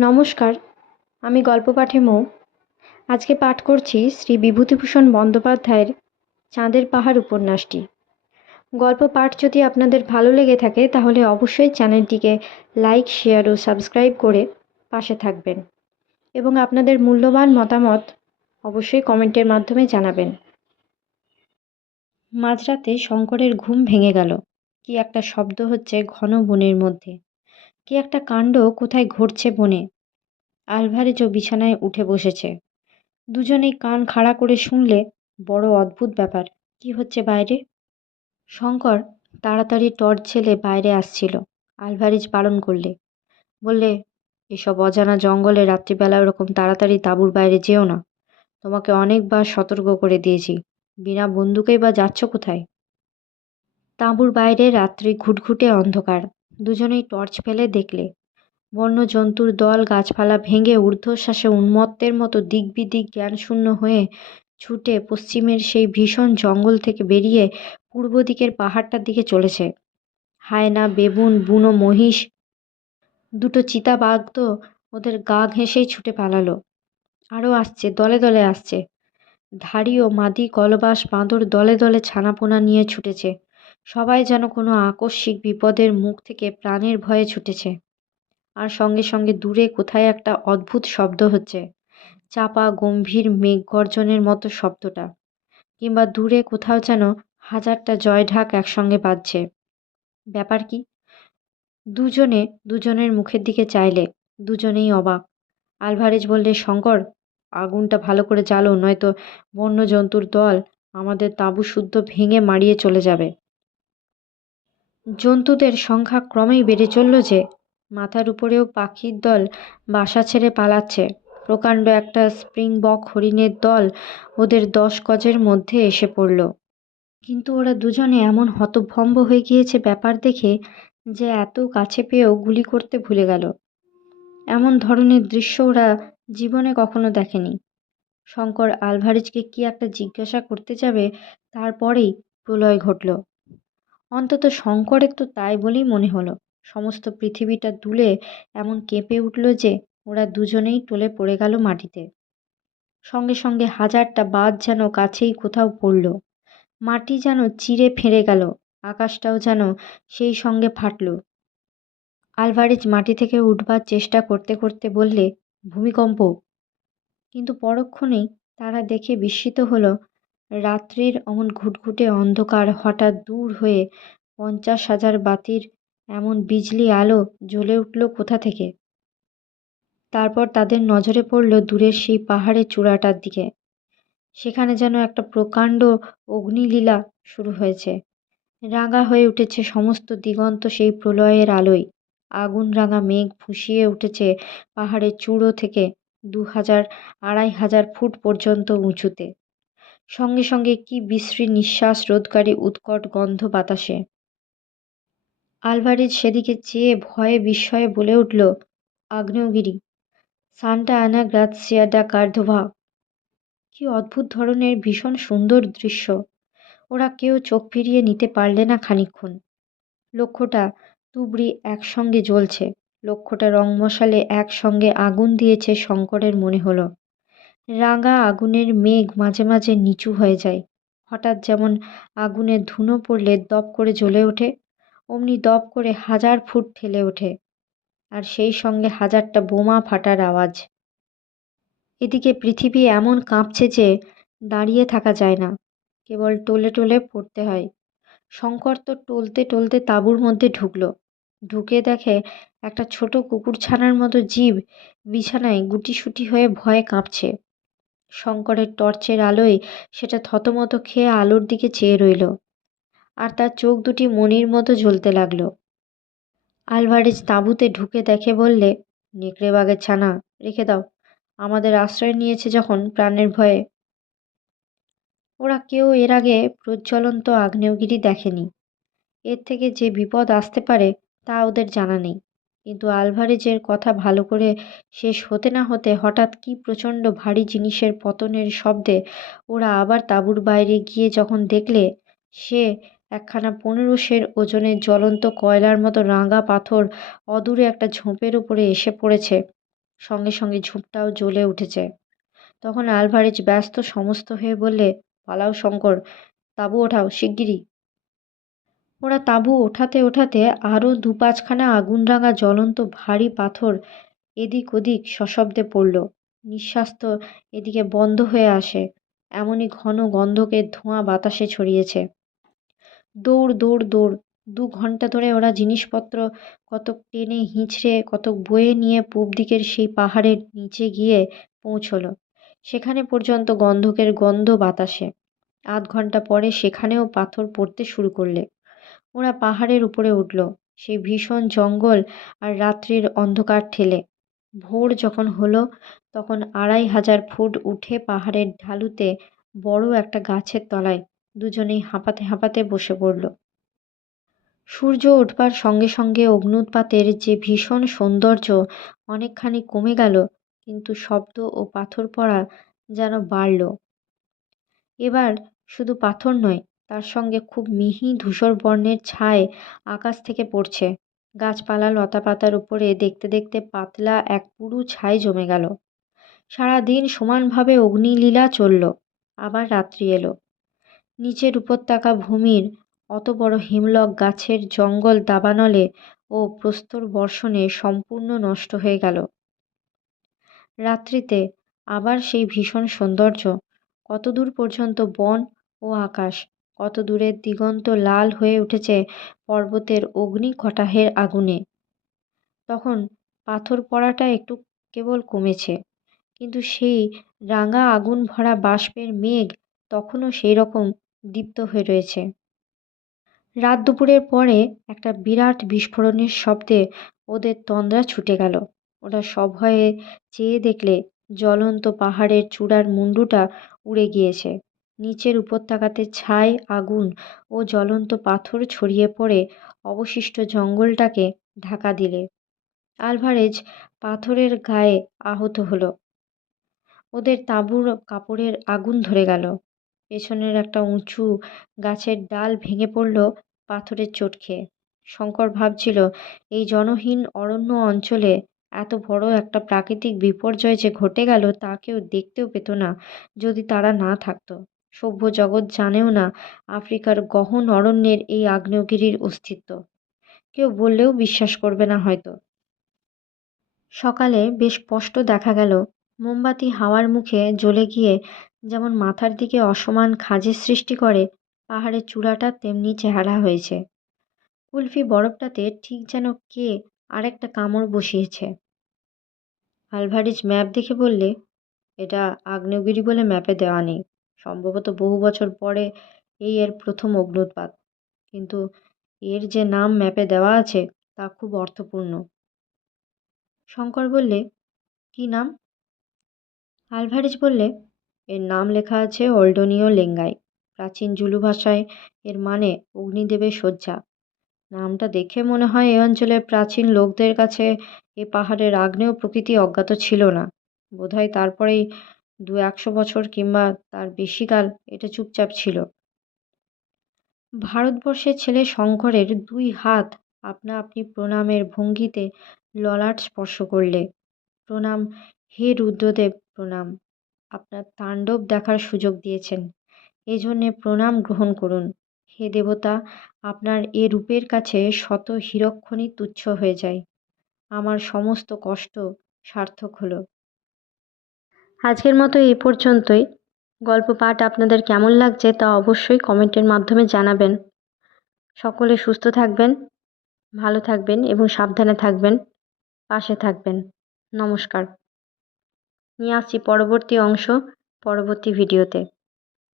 নমস্কার, আমি গল্প পাঠে মৌ। আজকে পাঠ করছি শ্রী বিভূতিভূষণ বন্দ্যোপাধ্যায়ের চাঁদের পাহাড় উপন্যাসটি। গল্প পাঠ যদি আপনাদের ভালো লেগে থাকে, তাহলে অবশ্যই চ্যানেলটিকে লাইক, শেয়ার ও সাবস্ক্রাইব করে পাশে থাকবেন। এবং আপনাদের মূল্যবান মতামত অবশ্যই কমেন্টের মাধ্যমে জানাবেন। মাঝরাতে শঙ্করের ঘুম ভেঙে গেল। কি একটা শব্দ হচ্ছে ঘন বনের মধ্যে। কি একটা কাণ্ড কোথায় ঘটছে বনে? আলভারেজও বিছানায় উঠে বসেছে। দুজনেই কান খাড়া করে শুনলে বড় অদ্ভুত ব্যাপার। কি হচ্ছে বাইরে? শঙ্কর তাড়াতাড়ি টর্চ ছেলে বাইরে আসছিল। আলভারেজ বারণ করলে। বললে, এসব অজানা জঙ্গলে রাত্রিবেলা ওরকম তাড়াতাড়ি তাঁবুর বাইরে যেও না। তোমাকে অনেকবার সতর্ক করে দিয়েছি। বিনা বন্দুকেই বা যাচ্ছ কোথায়? তাঁবুর বাইরে রাত্রি ঘুটঘুটে অন্ধকার। দুজনেই টর্চ ফেলে দেখলে। বন্য জন্তুর দল গাছপালা ভেঙে ঊর্ধ্বশ্বাসে উন্মত্তের মতো দিক বিদিক জ্ঞানশূন্য হয়ে ছুটে পশ্চিমের সেই ভীষণ জঙ্গল থেকে বেরিয়ে পূর্ব দিকের পাহাড়টার দিকে চলেছে। হায়না, বেবুন, বুনো মহিষ, দুটো চিতা বাঘ তো ওদের গা ঘেঁষেই ছুটে পালালো। আরও আসছে, দলে দলে আসছে। ধাড়ি ও মাদি কলবাস বাঁদর দলে দলে ছানাপোনা নিয়ে ছুটেছে। সবাই যেন কোনো আকস্মিক বিপদের মুখ থেকে প্রাণের ভয়ে ছুটেছে। আর সঙ্গে সঙ্গে দূরে কোথায় একটা অদ্ভুত শব্দ হচ্ছে। চাপা, গম্ভীর, মেঘ গর্জনের মতো শব্দটা। কিংবা দূরে কোথাও যেন হাজারটা জয়ঢাক একসঙ্গে বাজছে। ব্যাপার কি? দুজনে দুজনের মুখের দিকে চাইলে দুজনেই অবাক। আলভারেজ বললে, শঙ্কর, আগুনটা ভালো করে জ্বালো, নয়তো বন্য জন্তুর দল আমাদের তাঁবু শুদ্ধ ভেঙে মারিয়ে চলে যাবে। জন্তুদের সংখ্যা ক্রমেই বেড়ে চলল যে মাথার উপরেও পাখির দল বাসা ছেড়ে পালাচ্ছে। প্রকাণ্ড একটা স্প্রিং বক হরিণের দল ওদের দশ গজের মধ্যে এসে পড়ল। কিন্তু ওরা দুজনে এমন হতভম্ব হয়ে গিয়েছে ব্যাপার দেখে যে এত কাছে পেয়েও গুলি করতে ভুলে গেল। এমন ধরনের দৃশ্য ওরা জীবনে কখনো দেখেনি। শঙ্কর আলভারেজকে কি একটা জিজ্ঞাসা করতে যাবে, তারপরেই প্রলয় ঘটল। অন্তত শঙ্করের তো তাই বলেই মনে হলো। সমস্ত পৃথিবীটা দুলে এমন কেঁপে উঠল যে ওরা দুজনেই টলে পড়ে গেল মাটিতে। সঙ্গে সঙ্গে হাজারটা বাদ যেন কাছেই কোথাও পড়ল। মাটি যেন চিরে ফেঁড়ে গেল, আকাশটাও যেন সেই সঙ্গে ফাটল। আলভারেজ মাটি থেকে উঠবার চেষ্টা করতে করতে বললে, ভূমিকম্প। কিন্তু পরক্ষণেই তারা দেখে বিস্মিত হলো রাত্রির অমন ঘুটঘুটে অন্ধকার হঠাৎ দূর হয়ে পঞ্চাশ হাজার বাতির এমন বিজলি আলো জ্বলে উঠল কোথা থেকে? তারপর তাদের নজরে পড়ল দূরের সেই পাহাড়ের চূড়াটার দিকে। সেখানে যেন একটা প্রকাণ্ড অগ্নিলীলা শুরু হয়েছে। রাঙা হয়ে উঠেছে সমস্ত দিগন্ত সেই প্রলয়ের আলোয়। আগুন রাঙা মেঘ ফুঁসিয়ে উঠেছে পাহাড়ের চূড়ো থেকে দু হাজার আড়াই হাজার ফুট পর্যন্ত উঁচুতে। সঙ্গে সঙ্গে কি বিশ্রী নিঃশ্বাস রোধকারী উৎকট গন্ধ বাতাসে। আলভারেজ সেদিকে চেয়ে ভয়ে বিস্ময়ে বলে উঠল, আগ্নেয়গিরি, সান্টা আনা গ্রাৎসিয়া ডা কার্ধোভা, কি অদ্ভুত ধরনের ভীষণ সুন্দর দৃশ্য। ওরা কেউ চোখ ফিরিয়ে নিতে পারলে না খানিক্ষণ লক্ষ্যটা তুবড়ি একসঙ্গে জ্বলছে, লক্ষ্যটা রং মশালে একসঙ্গে আগুন দিয়েছে শঙ্করের মনে হলো। রাঙা আগুনের মেঘ মাঝে মাঝে নিচু হয়ে যায়। হঠাৎ যেমন আগুনে ধুনো পড়লে দপ করে জ্বলে ওঠে, অমনি দপ করে হাজার ফুট ঠেলে ওঠে, আর সেই সঙ্গে হাজারটা বোমা ফাটার আওয়াজ। এদিকে পৃথিবী এমন কাঁপছে যে দাঁড়িয়ে থাকা যায় না, কেবল টলে টলে পড়তে হয়। শঙ্কর তো টলতে টলতে তাঁবুর মধ্যে ঢুকলো, ঢুকে দেখে একটা ছোট কুকুরছানার মতো জীব বিছানায় গুটিসুটি হয়ে ভয়ে কাঁপছে। শঙ্করের টর্চের আলোয় সেটা থতমত খেয়ে আলোর দিকে চেয়ে রইল। আর তার চোখ দুটি মণির মতো জ্বলতে লাগল। আলভারেজ তাঁবুতে ঢুকে দেখে বললে, নেকড়ে বাঘের ছানা, রেখে দাও। আমাদের আশ্রয় নিয়েছে যখন প্রাণের ভয়ে। ওরা কেউ এর আগে প্রজ্বলন্ত আগ্নেয়গিরি দেখেনি। এর থেকে যে বিপদ আসতে পারে তা ওদের জানা নেই। কিন্তু আলভারেজের কথা ভালো করে শেষ হতে না হতে হঠাৎ কি প্রচণ্ড ভারী জিনিসের পতনের শব্দে ওরা আবার তাঁবুর বাইরে গিয়ে যখন দেখলে, সে একখানা পনেরো সের ওজনের জ্বলন্ত কয়লার মতো রাঙা পাথর অদূরে একটা ঝোপের উপরে এসে পড়েছে। সঙ্গে সঙ্গে ঝোপটাও জ্বলে উঠেছে। তখন আলভারেজ ব্যস্ত সমস্ত হয়ে বললে, পালাও শঙ্কর, তাঁবু ওঠাও, শিগগিরই। ওরা তাঁবু ওঠাতে ওঠাতে আরও দু পাঁচখানা আগুন রাঙা জ্বলন্ত ভারী পাথর এদিক ওদিক সশব্দে পড়ল। নিঃশ্বাস তো এদিকে বন্ধ হয়ে আসে, এমনই ঘন গন্ধকের ধোঁয়া বাতাসে ছড়িয়েছে। দৌড় দৌড় দৌড়, দু ঘণ্টা ধরে ওরা জিনিসপত্র কতক টেনে হিঁচড়ে, কতক বয়ে নিয়ে পূব দিকের সেই পাহাড়ের নিচে গিয়ে পৌঁছলো, সেখানে পর্যন্ত গন্ধকের গন্ধ বাতাসে। আধ ঘণ্টা পরে সেখানেও পাথর পড়তে শুরু করলে। ওরা পাহাড়ের উপরে উঠল। সেই ভীষণ জঙ্গল আর রাত্রির অন্ধকার ঠেলে। ভোর যখন হলো, তখন আড়াই হাজার ফুট উঠে পাহাড়ের ঢালুতে বড় একটা গাছের তলায় দুজনেই হাঁপাতে হাঁপাতে বসে পড়ল। সূর্য উঠবার সঙ্গে সঙ্গে অগ্নুৎপাতের যে ভীষণ সৌন্দর্য অনেকখানি কমে গেল, কিন্তু শব্দ ও পাথর পড়া যেন বাড়ল। এবার শুধু পাথর নয় তার সঙ্গে খুব মিহি ধূসর বর্ণের ছায় আকাশ থেকে পড়ছে। গাছপালা লতাপাতার উপরে দেখতে দেখতে পাতলা এক পুরু ছাই জমে গেল। সারাদিন সমানভাবে অগ্নিলীলা চলল। আবার রাত্রি এলো। নিচের উপত্যকা ভূমির অত বড় হিমলক গাছের জঙ্গল দাবানলে ও প্রস্তর বর্ষণে সম্পূর্ণ নষ্ট হয়ে গেল। রাত্রিতে আবার সেই ভীষণ সৌন্দর্য। কতদূর পর্যন্ত বন ও আকাশ কত দূরের দিগন্ত লাল হয়ে উঠেছে পর্বতের অগ্নিকটাহের আগুনে। তখন পাথর পড়াটা একটু কেবল কমেছে, কিন্তু সেই রাঙা আগুন ভরা বাষ্পের মেঘ তখনও সেই রকম দীপ্ত হয়ে রয়েছে। রাত দুপুরের পরে একটা বিরাট বিস্ফোরণের শব্দে ওদের তন্দ্রা ছুটে গেল। ওরা সভয়ে চেয়ে দেখলে জ্বলন্ত পাহাড়ের চূড়ার মুন্ডুটা উড়ে গিয়েছে। নিচের উপত্যকাতে ছাই, আগুন ও জ্বলন্ত পাথর ছড়িয়ে পড়ে অবশিষ্ট জঙ্গলটাকে ঢাকা দিলে। আলভারেজ পাথরের গায়ে আহত হলো। ওদের তাঁবুর কাপড়ের আগুন ধরে গেল। পেছনের একটা উঁচু গাছের ডাল ভেঙে পড়ল পাথরের চোট খেয়ে। শঙ্কর ভাবছিল, এই জনহীন অরণ্য অঞ্চলে এত বড় একটা প্রাকৃতিক বিপর্যয় যে ঘটে গেল তা কেউ দেখতেও পেত না, যদি তারা না থাকতো। সভ্য জগৎ জানেও না আফ্রিকার গহন অরণ্যের এই আগ্নেয়গিরির অস্তিত্ব। কেউ বললেও বিশ্বাস করবে না হয়তো। সকালে বেশ স্পষ্ট দেখা গেল, মোমবাতি হাওয়ার মুখে জ্বলে গিয়ে যেমন মাথার দিকে অসমান খাঁজের সৃষ্টি করে, পাহাড়ের চূড়াটা তেমনি চেহারা হয়েছে। কুলফি বরফটাতে ঠিক যেন কে আরেকটা কামড় বসিয়েছে। আলভারিজ ম্যাপ দেখে বললে, এটা আগ্নেয়গিরি বলে ম্যাপে দেওয়া নেই। সম্ভবত বহু বছর পরে এই এর প্রথম অগ্নুৎপাত কিন্তু এর যে নাম ম্যাপে দেওয়া আছে, তা খুব অর্থপূর্ণ। শঙ্কর বললে, কি নাম? আলভারেজ বললে, এর নাম লেখা আছে ওল্ডনীয় লেঙ্গাই। প্রাচীন জুলু ভাষায় এর মানে অগ্নিদেবের শয্যা। নামটা দেখে মনে হয় এ অঞ্চলের প্রাচীন লোকদের কাছে এ পাহাড়ের আগ্নেয় প্রকৃতি অজ্ঞাত ছিল না। বোধহয় তারপরেই দু একশো বছর কিংবা তার বেশিকাল এটা চুপচাপ ছিল। ভারতবর্ষের ছেলে শঙ্করের দুই হাত আপনা আপনি প্রণামের ভঙ্গিতে ললাট স্পর্শ করলে। প্রণাম, হে রুদ্রদেব, প্রণাম। আপনার তাণ্ডব দেখার সুযোগ দিয়েছেন। এজন্যে প্রণাম গ্রহণ করুন। হে দেবতা, আপনার এ রূপের কাছে শত হিরক্ষণই তুচ্ছ হয়ে যায়। আমার সমস্ত কষ্ট সার্থক হলো। আজকের মতো এই পর্যন্তই। গল্প পাঠ আপনাদের কেমন লাগছে তা অবশ্যই কমেন্টের মাধ্যমে জানাবেন। সকলে সুস্থ থাকবেন, ভালো থাকবেন এবং সাবধানে থাকবেন, পাশে থাকবেন। নমস্কার। নিয়ে আসছি পরবর্তী অংশ, পরবর্তী ভিডিওতে।